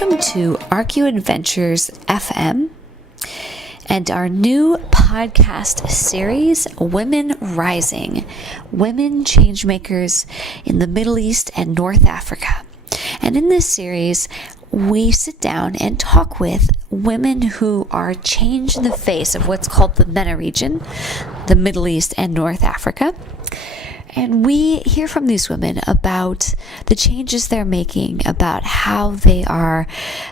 Welcome to ArchaeoAdventures FM and our new podcast series, Women Rising, Women Changemakers in the Middle East and North Africa. And in this series, we sit down and talk with women who are changing the face of what's called the MENA region, the Middle East and North Africa. And we hear from these women about the changes they're making, about how they are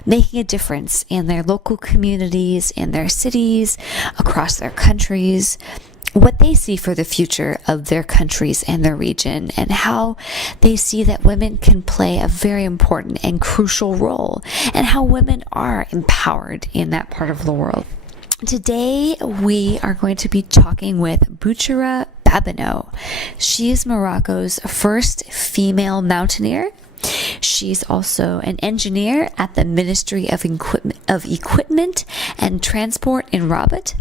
making a difference in their local communities, in their cities, across their countries, what they see for the future of their countries and their region, and how they see that women can play a very important and crucial role, and how women are empowered in that part of the world. Today, we are going to be talking with Bouchra Baibanaou. She is Morocco's first female mountaineer. She's also an engineer at the Ministry of Equipment and Transport in Rabat,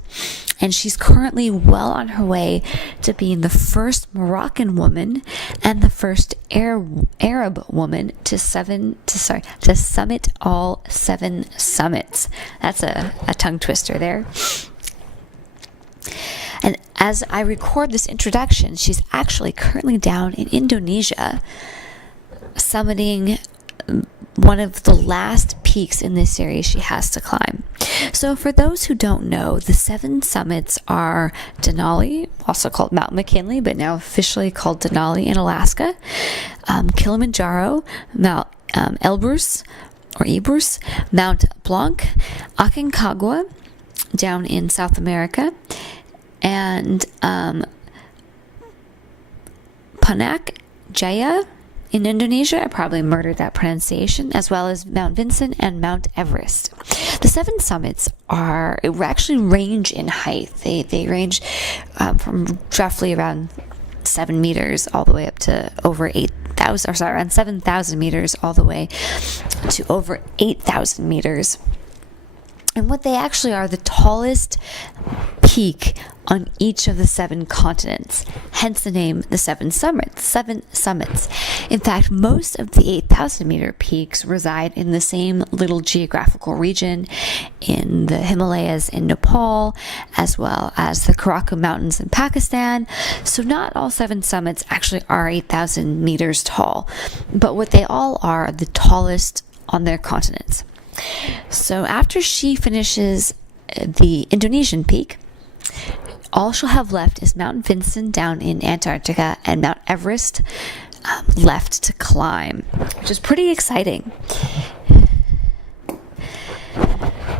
and she's currently well on her way to being the first Moroccan woman and the first Arab woman to summit all 7 summits. That's a tongue twister there. And as I record this introduction, she's actually currently down in Indonesia, summiting one of the last peaks in this series she has to climb. So for those who don't know, the 7 summits are Denali, also called Mount McKinley, but now officially called Denali in Alaska, Kilimanjaro, Mount Elbrus, Mount Blanc, Aconcagua, down in South America, and Puncak Jaya in Indonesia. I probably murdered that pronunciation, as well as Mount Vincent and Mount Everest. The 7 summits actually range in height. They range from roughly around 7 meters all the way up to over 7,000 meters all the way to over 8,000 meters. And what they actually are, the tallest peak on each of the 7 continents, hence the name, the 7 summits. In fact, most of the 8,000 meter peaks reside in the same little geographical region in the Himalayas in Nepal, as well as the Karakum Mountains in Pakistan. So not all 7 summits actually are 8,000 meters tall, but what they all are the tallest on their continents. So after she finishes the Indonesian peak, all she'll have left is Mount Vincent down in Antarctica and Mount Everest left to climb, which is pretty exciting.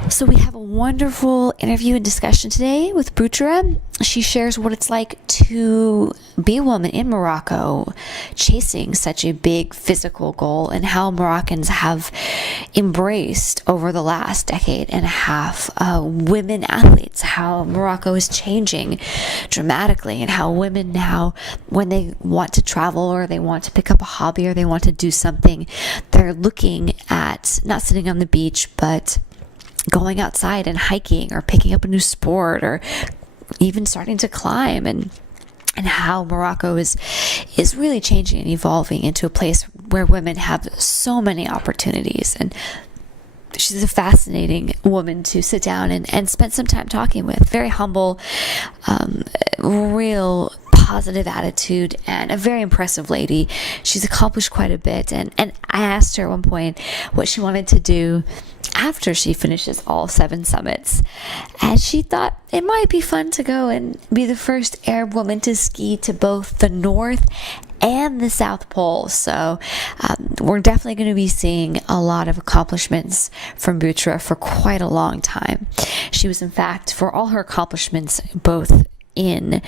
So we have a wonderful interview and discussion today with Bouchra. She shares what it's like to be a woman in Morocco chasing such a big physical goal, and how Moroccans have embraced over the last decade and a half women athletes, how Morocco is changing dramatically, and how women now, when they want to travel or they want to pick up a hobby or they want to do something, they're looking at not sitting on the beach, but going outside and hiking or picking up a new sport or even starting to climb, and how Morocco is really changing and evolving into a place where women have so many opportunities. And she's a fascinating woman to sit down and spend some time talking with. Very humble, real positive attitude, and a very impressive lady. She's accomplished quite a bit, and I asked her at one point what she wanted to do after she finishes all 7 summits, and she thought it might be fun to go and be the first Arab woman to ski to both the North and the South Pole. So we're definitely going to be seeing a lot of accomplishments from Bouchra for quite a long time. She was, in fact, for all her accomplishments, both in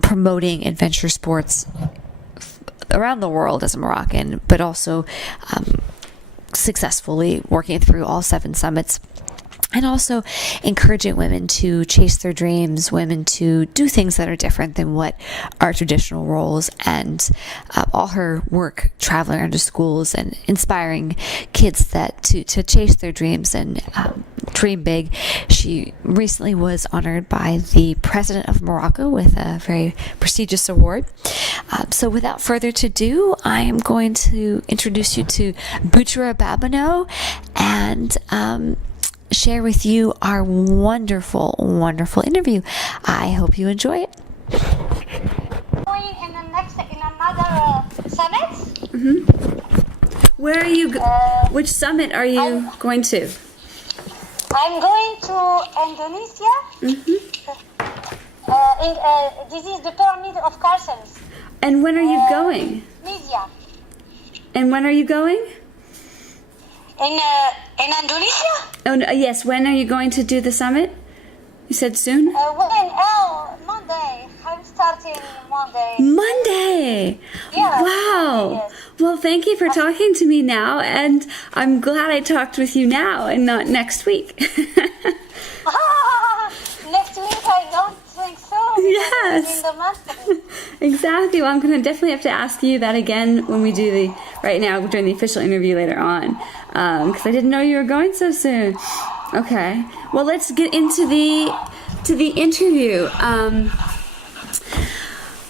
promoting adventure sports around the world as a Moroccan, but also successfully working through all 7 summits, and also encouraging women to chase their dreams, women to do things that are different than what are traditional roles, and all her work traveling around to schools and inspiring kids to chase their dreams and dream big. She recently was honored by the President of Morocco with a very prestigious award. So without further ado, I am going to introduce you to Bouchra Baibanaou and share with you our wonderful, wonderful interview. I hope you enjoy it. Going in another summit. Where are you? Which summit are you going to? I'm going to Indonesia. This is the pyramid of Carsons. And when are you going? Indonesia. And when are you going? In Indonesia? Oh, no, yes. When are you going to do the summit? You said soon? Monday. I'm starting Monday. Monday! Yeah. Wow! Yes. Well, thank you for talking to me now, and I'm glad I talked with you now and not next week. Next week, I don't think so. Yes. It's in the mountains. Exactly. Well, I'm going to definitely have to ask you that again when we do right now during the official interview later on, because I didn't know you were going so soon. Okay. Well, let's get into the interview.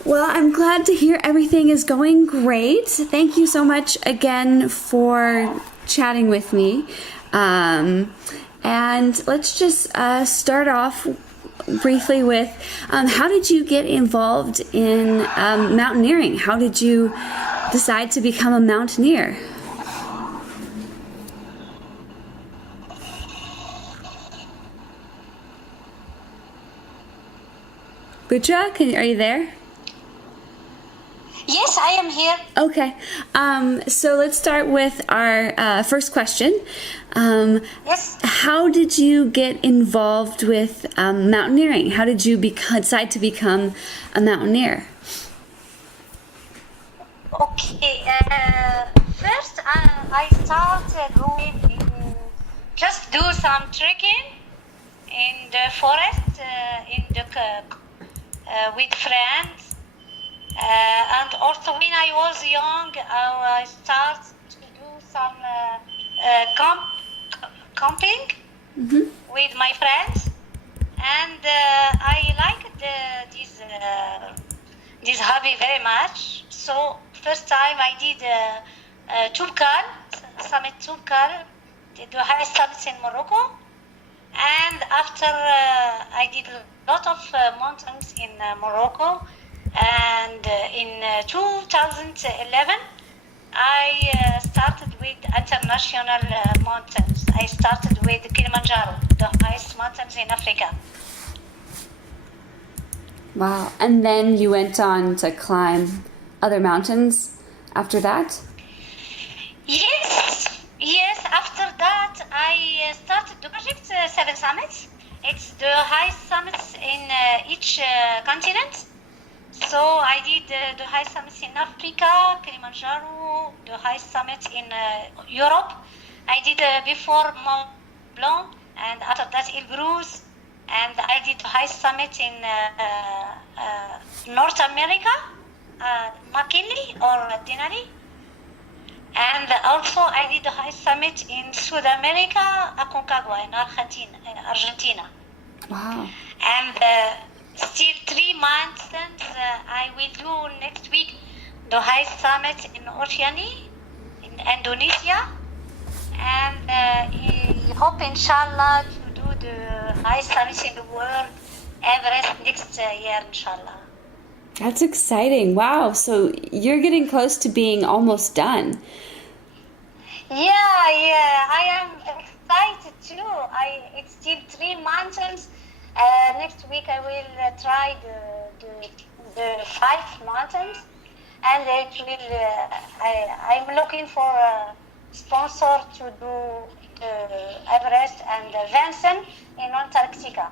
Well, I'm glad to hear everything is going great. Thank you so much again for chatting with me. And let's just start off briefly with how did you get involved in mountaineering? How did you decide to become a mountaineer? Bouchra, are you there? Yes, I am here. Okay. So let's start with our first question. Yes. How did you get involved with mountaineering? How did you decide to become a mountaineer? Okay. First, I started with just do some trekking in the forest, with friends. And also when I was young, I started to do some camping with my friends, and I liked this hobby very much. So first time I did summit Toubkal, the highest summits in Morocco, and after I did a lot of mountains in Morocco. And in 2011, I started with international mountains. I started with Kilimanjaro, the highest mountains in Africa. Wow. And then you went on to climb other mountains after that? Yes. After that, I started the project 7 Summits. It's the highest summits in each continent. So I did the high summits in Africa, Kilimanjaro, the high summit in Europe. I did before Mont Blanc, and after that Elbrus, and I did the high summit in North America, McKinley or Denali. And also I did the high summit in South America, Aconcagua in Argentina. Wow. And still 3 mountains I will do next week. The high summit in Oceania, in Indonesia, and I hope inshallah to do the high summits in the world, Everest next year inshallah. That's exciting. Wow. So you're getting close to being almost done. Yeah, I am excited too. It's still 3 mountains. Next week I will try the 5 mountains, and it will. I'm looking for a sponsor to do Everest and Vincennes in Antarctica.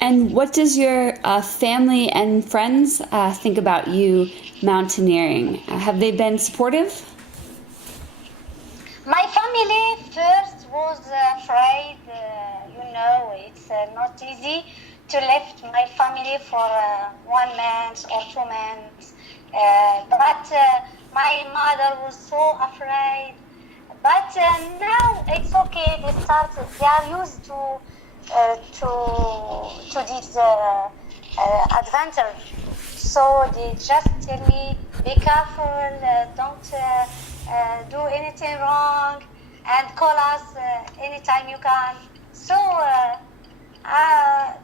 And what does your family and friends think about you mountaineering? Have they been supportive? My family first was afraid. It's not easy to leave my family for 1 month or 2 months. But my mother was so afraid. But now it's okay. They are used to this adventure. So they just tell me, be careful, don't do anything wrong, and call us anytime you can. So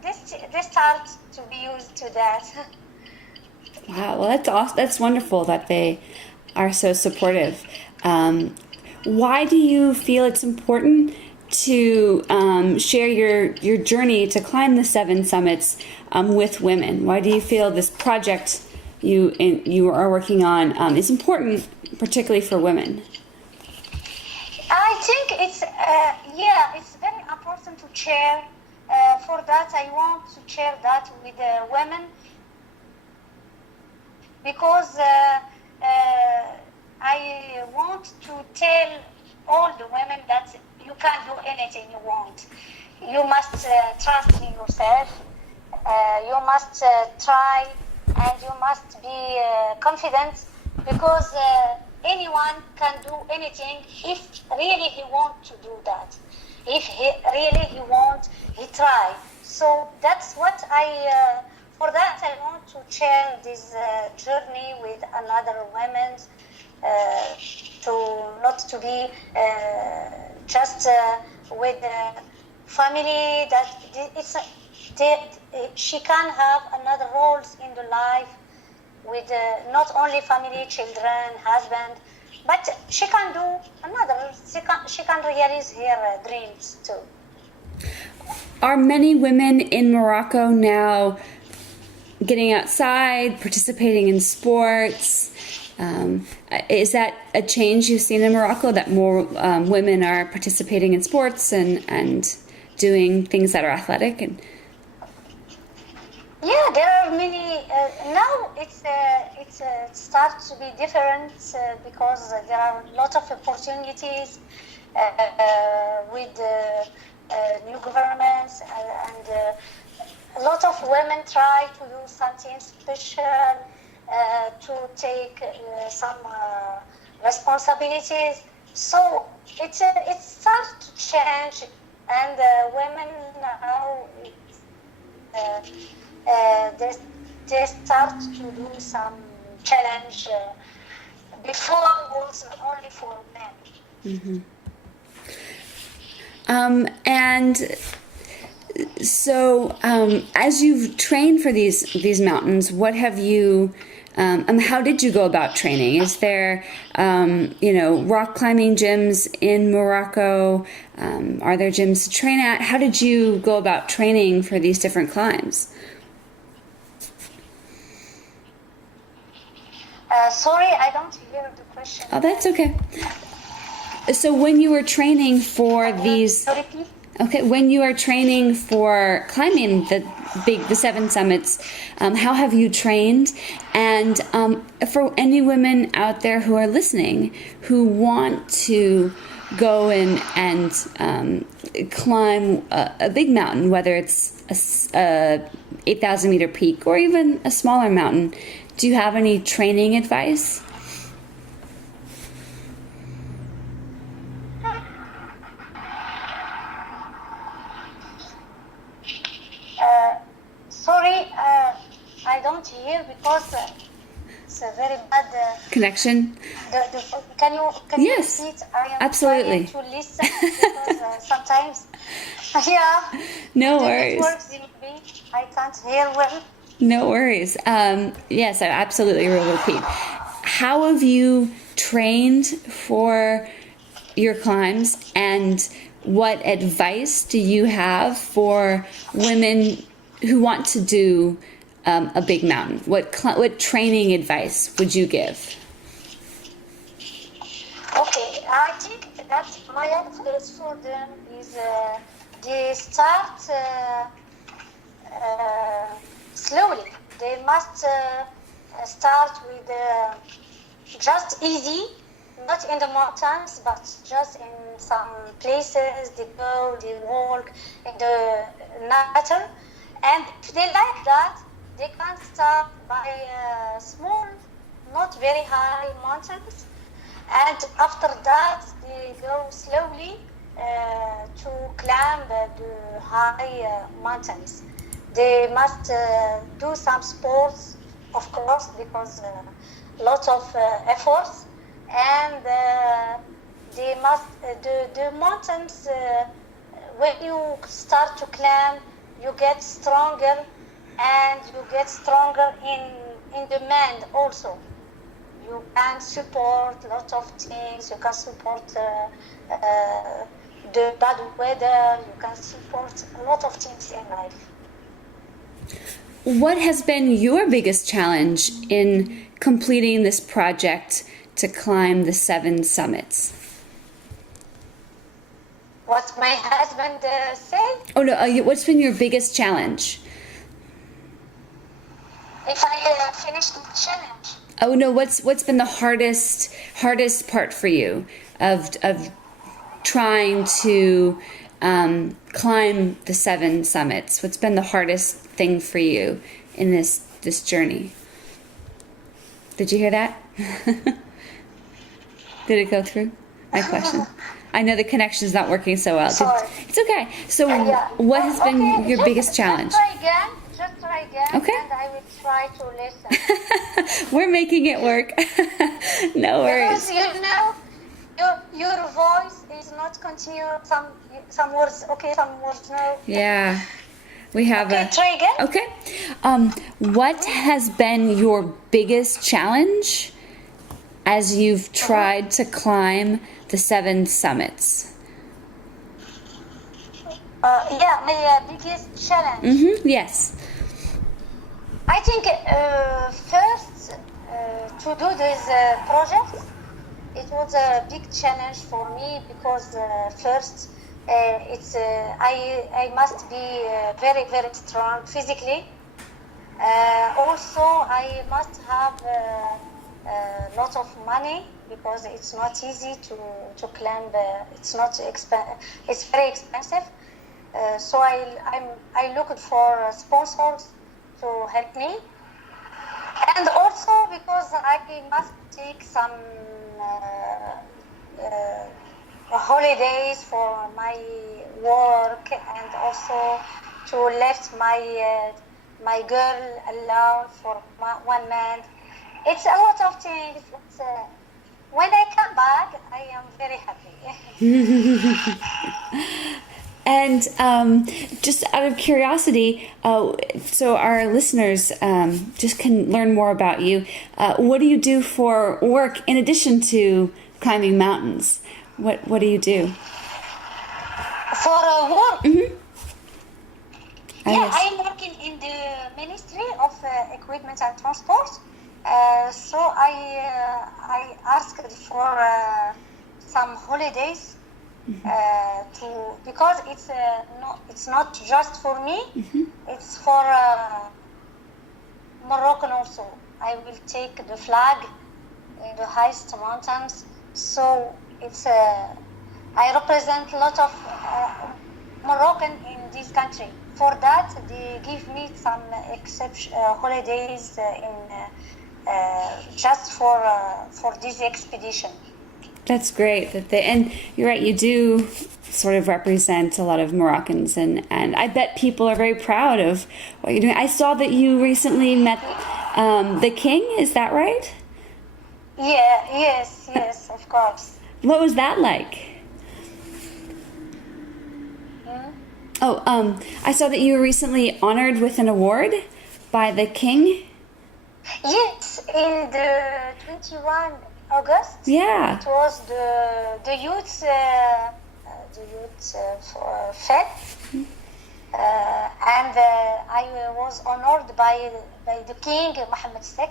they start to be used to that. Wow, well, that's awesome. That's wonderful that they are so supportive. Why do you feel it's important to share your journey to climb the 7 summits with women? Why do you feel this project you are working on is important, particularly for women? I think it's very important to share. For that, I want to share that with women, because I want to tell all the women that you can do anything you want. You must trust in yourself. You must try, and you must be confident, because anyone can do anything if really he wants to do that. If he try. So that's what for that I want to share this journey with another women, not to be just with family, that she can have another roles in the life with not only family, children, husband, but she can do another. She can realize her dreams too. Are many women in Morocco now getting outside, participating in sports? Is that a change you've seen in Morocco, that more women are participating in sports and doing things that are athletic? Yeah, there are many. Now it's starts to be different because there are a lot of opportunities with new governments, and a lot of women try to do something special, to take some responsibilities. So it starts to change, and women now they start to do some challenge. Before was only for men. Mm-hmm. And so, as you've trained for these mountains, what have you? How did you go about training? Is there, rock climbing gyms in Morocco? Are there gyms to train at? How did you go about training for these different climbs? Sorry, I don't hear the question. Oh, that's okay. So when you were training for these, when you are training for climbing the 7 summits, how have you trained? And for any women out there who are listening who want to go and climb a big mountain, whether it's a 8,000 meter peak or even a smaller mountain, do you have any training advice? Sorry, I don't hear because it's a very bad connection. Can you yes, repeat? I am absolutely. trying to listen because sometimes, no worries. I can't hear well. No worries. Yes, I absolutely will repeat. How have you trained for your climbs, and what advice do you have for women who want to do a big mountain? What training advice would you give? Okay, I think that my advice for them is they start slowly. They must start with just easy, not in the mountains, but just in some places. They go, they walk in the nature, and if they like that, they can start by small, not very high mountains, and after that they go slowly to climb the high mountains. They must do some sports of course, because lots of efforts, and the mountains. When you start to climb, you get stronger, and you get stronger in demand also. You can support lots of things. You can support the bad weather. You can support a lot of things in life. What has been your biggest challenge in completing this project to climb the 7 summits? What my husband said? Oh no, what's been your biggest challenge? If I finish the challenge. Oh no, what's been the hardest part for you of trying to climb the 7 summits? What's been the hardest thing for you in this journey? Did you hear that? Did it go through? My question. I know the connection's not working so well. Sorry. It's okay. So what has been your biggest challenge? Just try again, okay. And I will try to listen. We're making it work. No worries. Because your voice is not continuous. Some words okay, some words no. Yeah. We have try again. Okay. What has been your biggest challenge as you've tried to climb the 7 summits? My biggest challenge. Yes. I think first to do this project, it was a big challenge for me because first I must be very, very strong physically. Also, I must have a lot of money because it's not easy to climb. It's very expensive. So I looked for sponsors to help me, and also because I must take some holidays for my work, and also to left my girl alone for 1 month. It's a lot of things. When I come back, I am very happy. And just out of curiosity, so our listeners just can learn more about you. What do you do for work in addition to climbing mountains? What do you do? For work? Mm-hmm. Yeah, I'm working in the Ministry of Equipment and Transport. So I asked for some holidays. Because it's not just for me, it's for Moroccan also. I will take the flag in the highest mountains, so it's I represent a lot of Moroccan in this country. For that, they give me some holidays just for this expedition. That's great. And you're right, you do sort of represent a lot of Moroccans, and I bet people are very proud of what you're doing. I saw that you recently met the king, is that right? Yes, of course. What was that like? I saw that you were recently honored with an award by the king. Yes, in the 21 August. Yeah. It was the youth fete, and I was honored by the King Mohammed VI.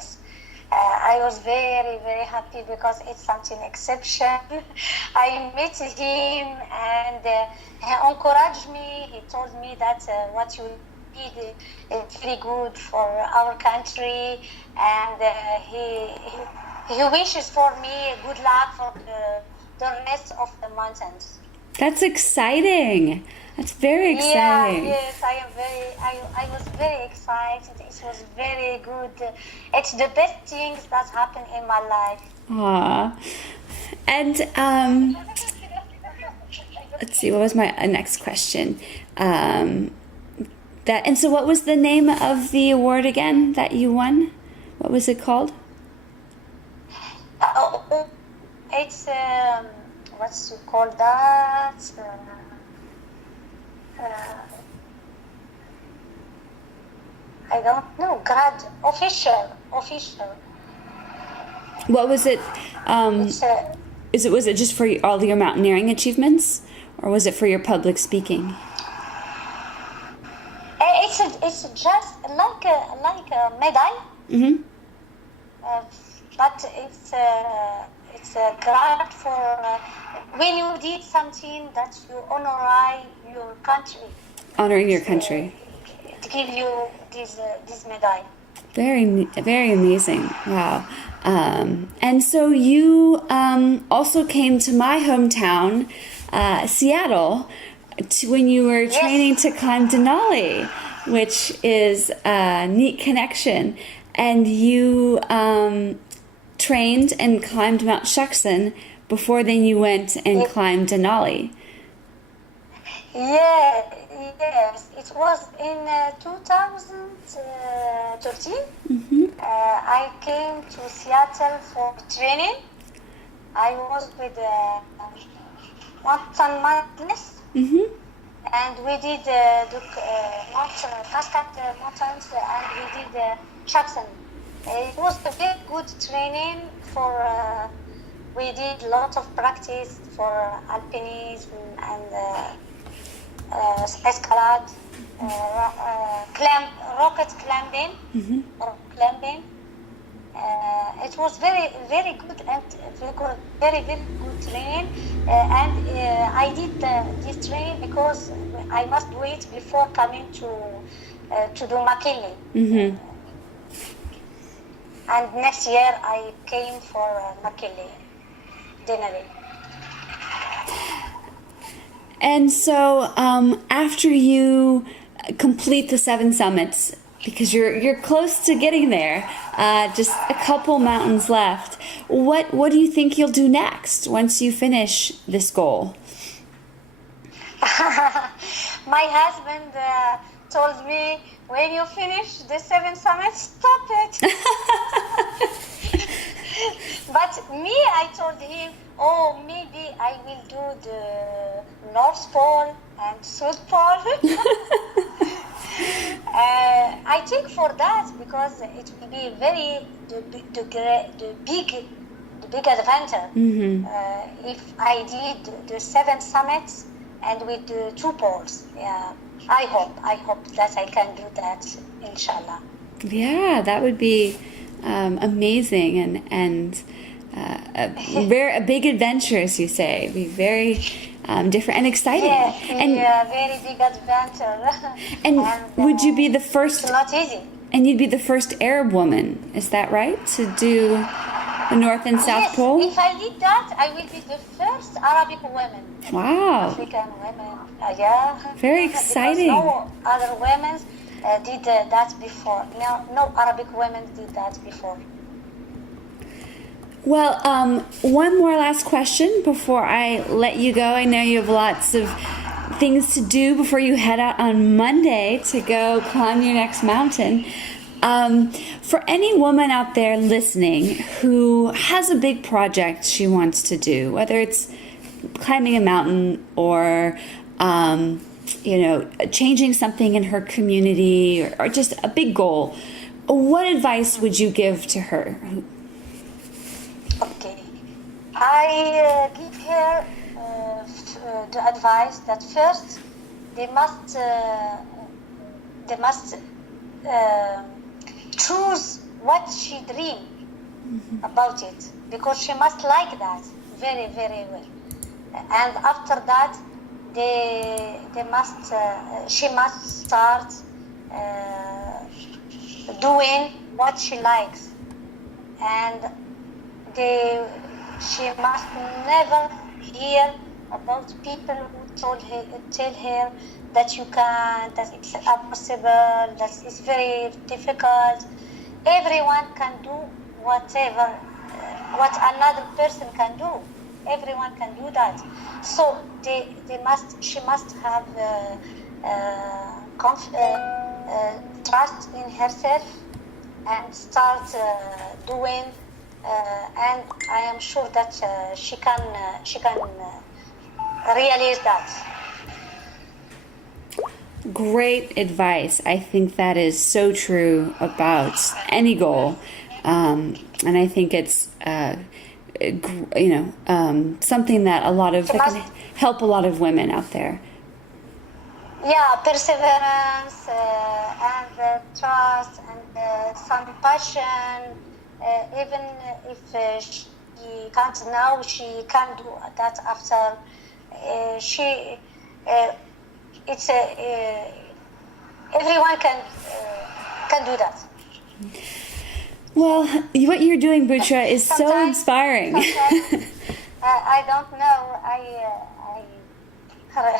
I was very, very happy because it's something exceptional. I met him, and he encouraged me. He told me that what you did is very good for our country, and he wishes for me good luck for the rest of the mountains. That's exciting. That's very exciting. Yes, I was very excited. It was very good. It's the best things that happened in my life. Aww. And let's see, what was my next question? So what was the name of the award again that you won? What was it called? It's what's you call that? I don't know. Grad official. What was it? It's Was it just for all your mountaineering achievements, or was it for your public speaking? it's just like a medal. Mm-hmm. But it's a grant for when you did something that you honor your country. Honoring your country. To give you this medal. Very, very amazing. Wow. And so you also came to my hometown, Seattle, when you were training to climb Denali, which is a neat connection. And you trained and climbed Mount Shuksan before then you went and climbed Denali. Yes, it was in 2013. Mm-hmm. I came to Seattle for training. I was with Mountaineers, Mm-hmm. and we did the Cascade Mountains, and we did Shuksan. It was a very good training for. We did a lot of practice for alpinism and escalade, rocket climbing, Mm-hmm. or climbing. It was very, very good and very good training. And I did this training because I must do it before coming to do McKinley. Mm-hmm. And next year I came for McKinley, Denali. And so after you complete the 7 summits, because you're close to getting there, just a couple mountains left, what do you think you'll do next once you finish this goal? My husband told me, when you finish the 7 summits, stop it. But me, I told him, oh, maybe I will do the North Pole and South Pole. I think for that, because it will be the big adventure. Mm-hmm. If I did the 7 summits and with the 2 poles. Yeah, I hope that I can do that, inshallah. Yeah, that would be amazing and a big adventure, as you say. Be very different and exciting. Yeah, very big adventure. And would you be the first? It's not easy. And you'd be the first Arab woman, is that right, to do the North and South Pole? If I did that, I will be the first Arabic woman. Wow. African women. Yeah. Very exciting. Because no other women did that before. No Arabic women did that before. Well, one more last question before I let you go. I know you have lots of things to do before you head out on Monday to go climb your next mountain. For any woman out there listening who has a big project she wants to do, whether it's climbing a mountain or changing something in her community or just a big goal, what advice would you give to her? Okay, I give her the advice that first they must choose what she dreams about it, because she must like that very, very well. And after that, she must start doing what she likes, and she must never hear about people who tell her that you can't, that it's impossible, that it's very difficult. Everyone can do whatever, what another person can do. Everyone can do that. So she must have trust in herself, and start doing, and I am sure that she can realize that. Great advice. I think that is so true about any goal. And I think it's, something that that can help a lot of women out there. Yeah, perseverance and trust and some passion. Even if she can't now, she can do that after. It's everyone can do that. Well, what you're doing, Bouchra, is so inspiring. I don't know.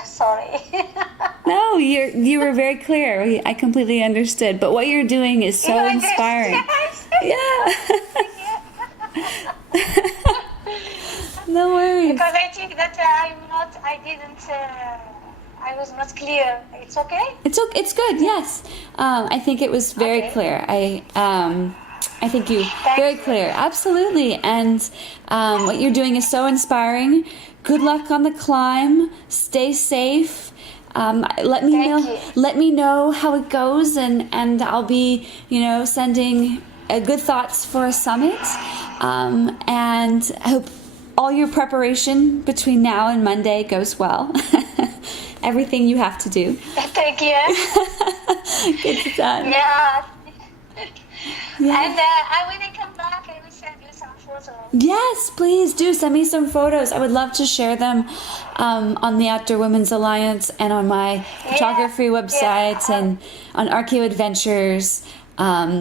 Sorry. No, you were very clear. I completely understood. But what you're doing is so inspiring. Yeah. No worries. Because I think that I was not clear. It's okay? It's good. Yes. I think it was very clear. I think you very clear. Absolutely. And what you're doing is so inspiring. Good luck on the climb. Stay safe. Let me know how it goes, and I'll be, sending good thoughts for a summit. And I hope all your preparation between now and Monday goes well. Everything you have to do. Thank you. It's done. Yeah. And when I come back, I will send you some photos. Yes, please do send me some photos. I would love to share them on the Outdoor Women's Alliance and on my photography website and on ArchaeoAdventures,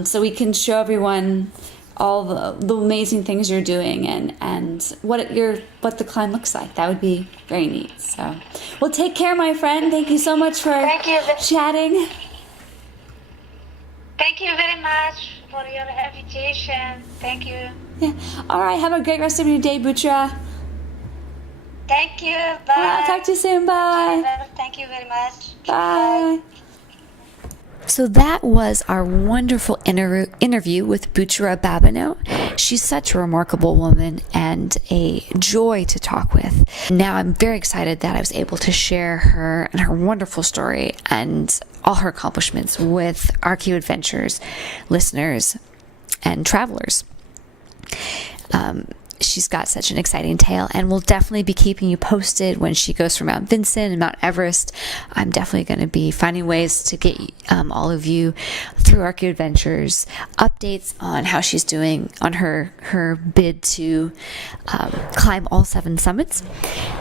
so we can show everyone all the amazing things you're doing and what the climb looks like. That would be very neat. So, well, take care, my friend. Thank you so much for chatting. Thank you very much for your invitation. Thank you. Yeah. All right. Have a great rest of your day, Bouchra. Thank you. Bye. I'll talk to you soon. Bye. Thank you very much. Bye. So that was our wonderful interview with Bouchra Baibanaou. She's such a remarkable woman and a joy to talk with. Now I'm very excited that I was able to share her and her wonderful story and all her accomplishments with ArchaeoAdventures listeners and travelers. She's got such an exciting tale, and we'll definitely be keeping you posted when she goes for Mount Vincent and Mount Everest. I'm definitely going to be finding ways to get all of you through ArchaeoAdventures updates on how she's doing on her bid to climb all 7 summits.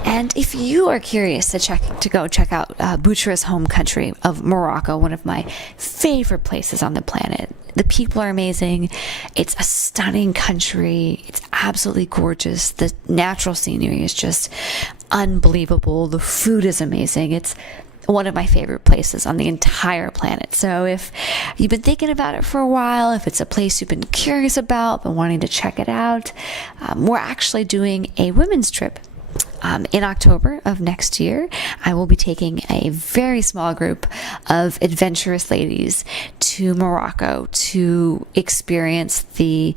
And if you are curious to go check out Bouchra's home country of Morocco, one of my favorite places on the planet. The people are amazing. It's a stunning country. It's absolutely gorgeous. The natural scenery is just unbelievable. The food is amazing. It's one of my favorite places on the entire planet. So if you've been thinking about it for a while, if it's a place you've been curious about, been wanting to check it out, we're actually doing a women's trip. In October of next year, I will be taking a very small group of adventurous ladies to Morocco to experience the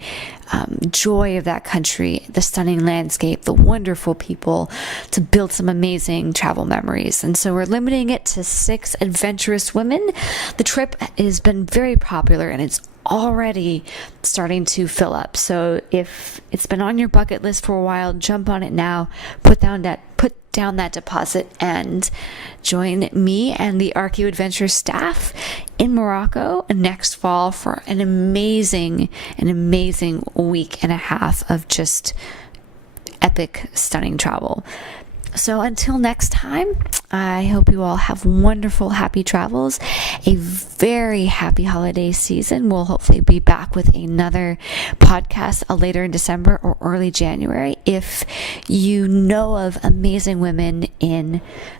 joy of that country, the stunning landscape, the wonderful people, to build some amazing travel memories. And so we're limiting it to 6 adventurous women. The trip has been very popular, and it's already starting to fill up. So if it's been on your bucket list for a while, jump on it now, put down that deposit, and join me and the ArchaeoAdventures staff in Morocco next fall for an amazing week and a half of just epic, stunning travel. So until next time, I hope you all have wonderful, happy travels, a very happy holiday season. We'll hopefully be back with another podcast later in December or early January. If you know of amazing women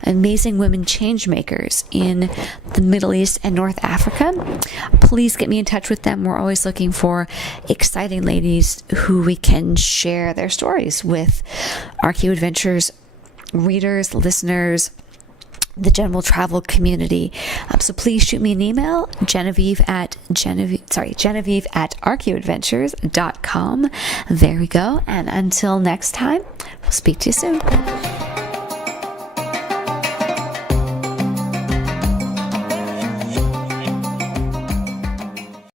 changemakers in the Middle East and North Africa, please get me in touch with them. We're always looking for exciting ladies who we can share their stories with ArchaeoAdventures readers, listeners, the general travel community. So please shoot me an email, Genevieve at ArchaeoAdventures.com. There we go. And until next time, we'll speak to you soon.